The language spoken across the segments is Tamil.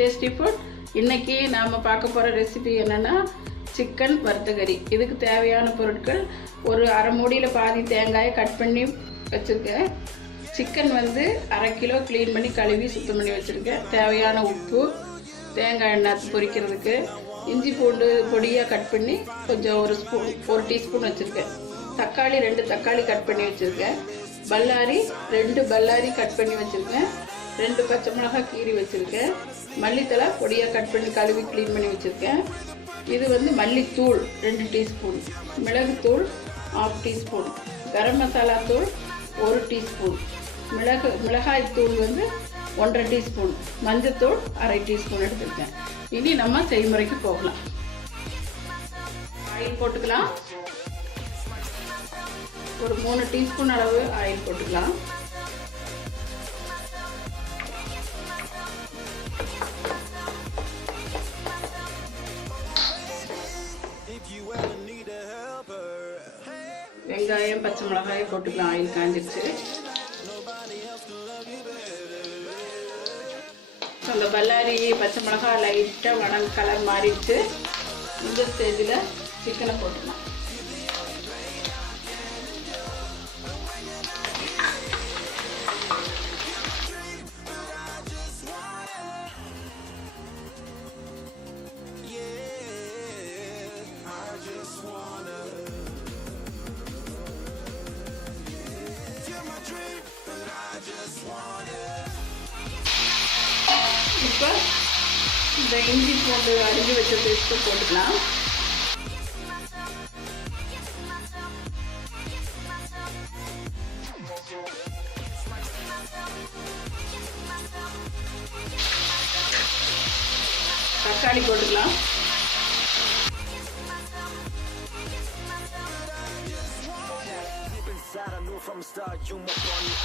Tasty food. இன்றைக்கி நாம் பார்க்க போகிற ரெசிபி என்னென்னா சிக்கன் வறுத்த கறி. இதுக்கு தேவையான பொருட்கள் ஒரு அரை மூடியில் பாதி தேங்காயை கட் பண்ணி வச்சுருக்கேன். சிக்கன் வந்து அரை கிலோ க்ளீன் பண்ணி கழுவி சுத்தம் பண்ணி வச்சுருக்கேன். தேவையான உப்பு, தேங்காய் எண்ணெய் பொரிக்கிறதுக்கு, இஞ்சி பூண்டு பொடியாக கட் பண்ணி கொஞ்சம் ஒரு டீஸ்பூன் வச்சுருக்கேன். தக்காளி 2 தக்காளி கட் பண்ணி வச்சுருக்கேன். பல்லாரி 2 பல்லாரி கட் பண்ணி வச்சுருக்கேன். 2 பச்சை மிளகாய் கீரி வச்சுருக்கேன். மல்லித்தலை பொடியாக கட் பண்ணி கழுவி க்ளீன் பண்ணி வச்சுருக்கேன். இது வந்து மல்லித்தூள் 2 டீஸ்பூன், மிளகுத்தூள் 1/2 டீஸ்பூன், கரம் மசாலா தூள் 1 டீஸ்பூன், மிளகாய் தூள் வந்து 1/2 டீஸ்பூன், மஞ்சத்தூள் 1/2 டீஸ்பூன் எடுத்துருக்கேன். இனி நம்ம செய்முறைக்கு போகலாம். ஆயில் போட்டுக்கலாம். ஒரு 3 டீஸ்பூன் அளவு ஆயில் போட்டுக்கலாம். வெங்காயம் பச்சை மிளகாய் போட்டுக்கலாம். ஆயில் காஞ்சிருச்சு. அந்த பல்லாரி பச்சை மிளகாய் லைட்டாக கலர் மாறிடுச்சு. இந்த ஸ்டேஜில் சிக்கனை போட்டுக்கலாம். இப்போ இந்த இஞ்சி பூண்டு அரிஞ்சு வச்ச பேஸ்ட்டு போட்டுக்கலாம். தக்காளி போட்டுக்கலாம்.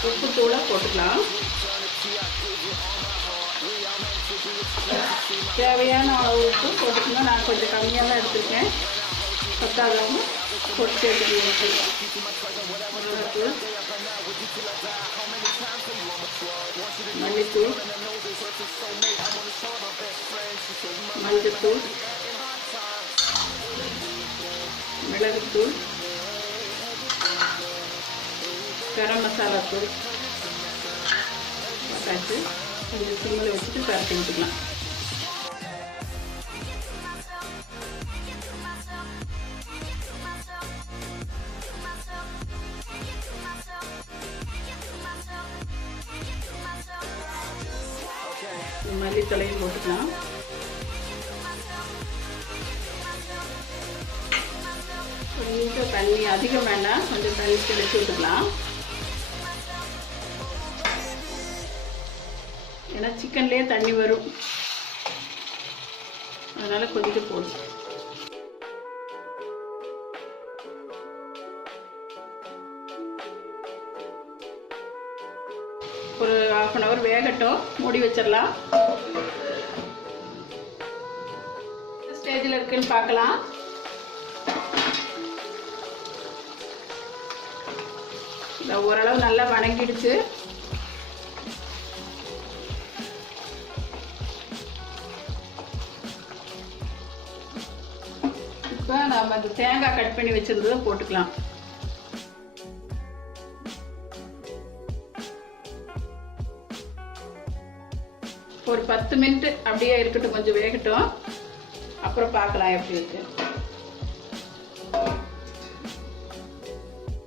உப்பு தூளை போட்டுக்கலாம். தேவையான அளவு உப்பு போட்டுக்கணும். நான் கொஞ்சம் கம்மியாக தான் எடுத்துருக்கேன். பத்தாதவங்க போட்டு சேர்த்துக்கலாம். மல்லித்தூள், மஞ்சத்தூள், மிளகுத்தூள், கரம் மசாலா தூள் போட்டாச்சு. கொஞ்சம் சிம்மில் வச்சுட்டு பரட்டி விட்டுக்கலாம். மல்லித்தலையும் போட்டுக்கலாம். கொஞ்சம் தண்ணி அதிகம் வேண்டாம், கொஞ்சம் தண்ணி தெளித்து விட்டுக்கலாம். ஏன்னா சிக்கன்லேயே தண்ணி வரும், அதனால் கொதிக்க போடும். ஒரு 1/2 hour வேகட்டும். மூடி வச்சிடலாம். ஸ்டேஜில் இருக்குன்னு பார்க்கலாம். இந்த ஓரளவு நல்லா வணங்கிடுச்சு. இப்போ நம்ம அந்த தேங்காய் கட் பண்ணி வச்சிருந்ததை போட்டுக்கலாம். ஒரு 10 மினிட் அப்படியே இருக்கட்டும், கொஞ்சம் வேகட்டும். அப்புறம் பார்க்கலாம் எப்படி இருக்கு.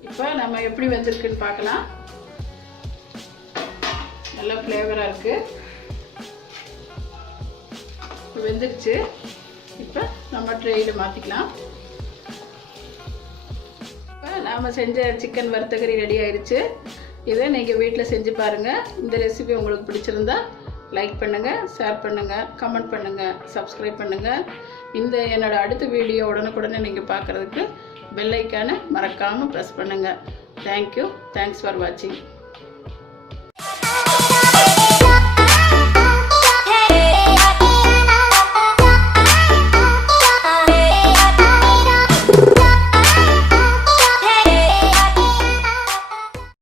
இப்போ நம்ம எப்படி வந்திருக்குன்னு பார்க்கலாம். நல்லா ஃப்ளேவராக இருக்கு. வெந்துருச்சு. இப்போ நம்ம ட்ரேயில் மாற்றிக்கலாம். இப்போ நாம் செஞ்ச சிக்கன் வறுத்த கறி ரெடி ஆயிடுச்சு. இதை நீங்கள் வீட்டில் செஞ்சு பாருங்கள். இந்த ரெசிபி உங்களுக்கு பிடிச்சிருந்தா லைக் பண்ணுங்கள், ஷேர் பண்ணுங்கள், கமெண்ட் பண்ணுங்கள், சப்ஸ்கிரைப் பண்ணுங்கள். என்னோடய அடுத்த வீடியோ உடனுக்குடனே நீங்கள் பார்க்குறதுக்கு பெல் ஐக்கானை மறக்காமல் ப்ரெஸ் பண்ணுங்கள். தேங்க்யூ. தேங்க்ஸ் ஃபார் வாட்சிங்.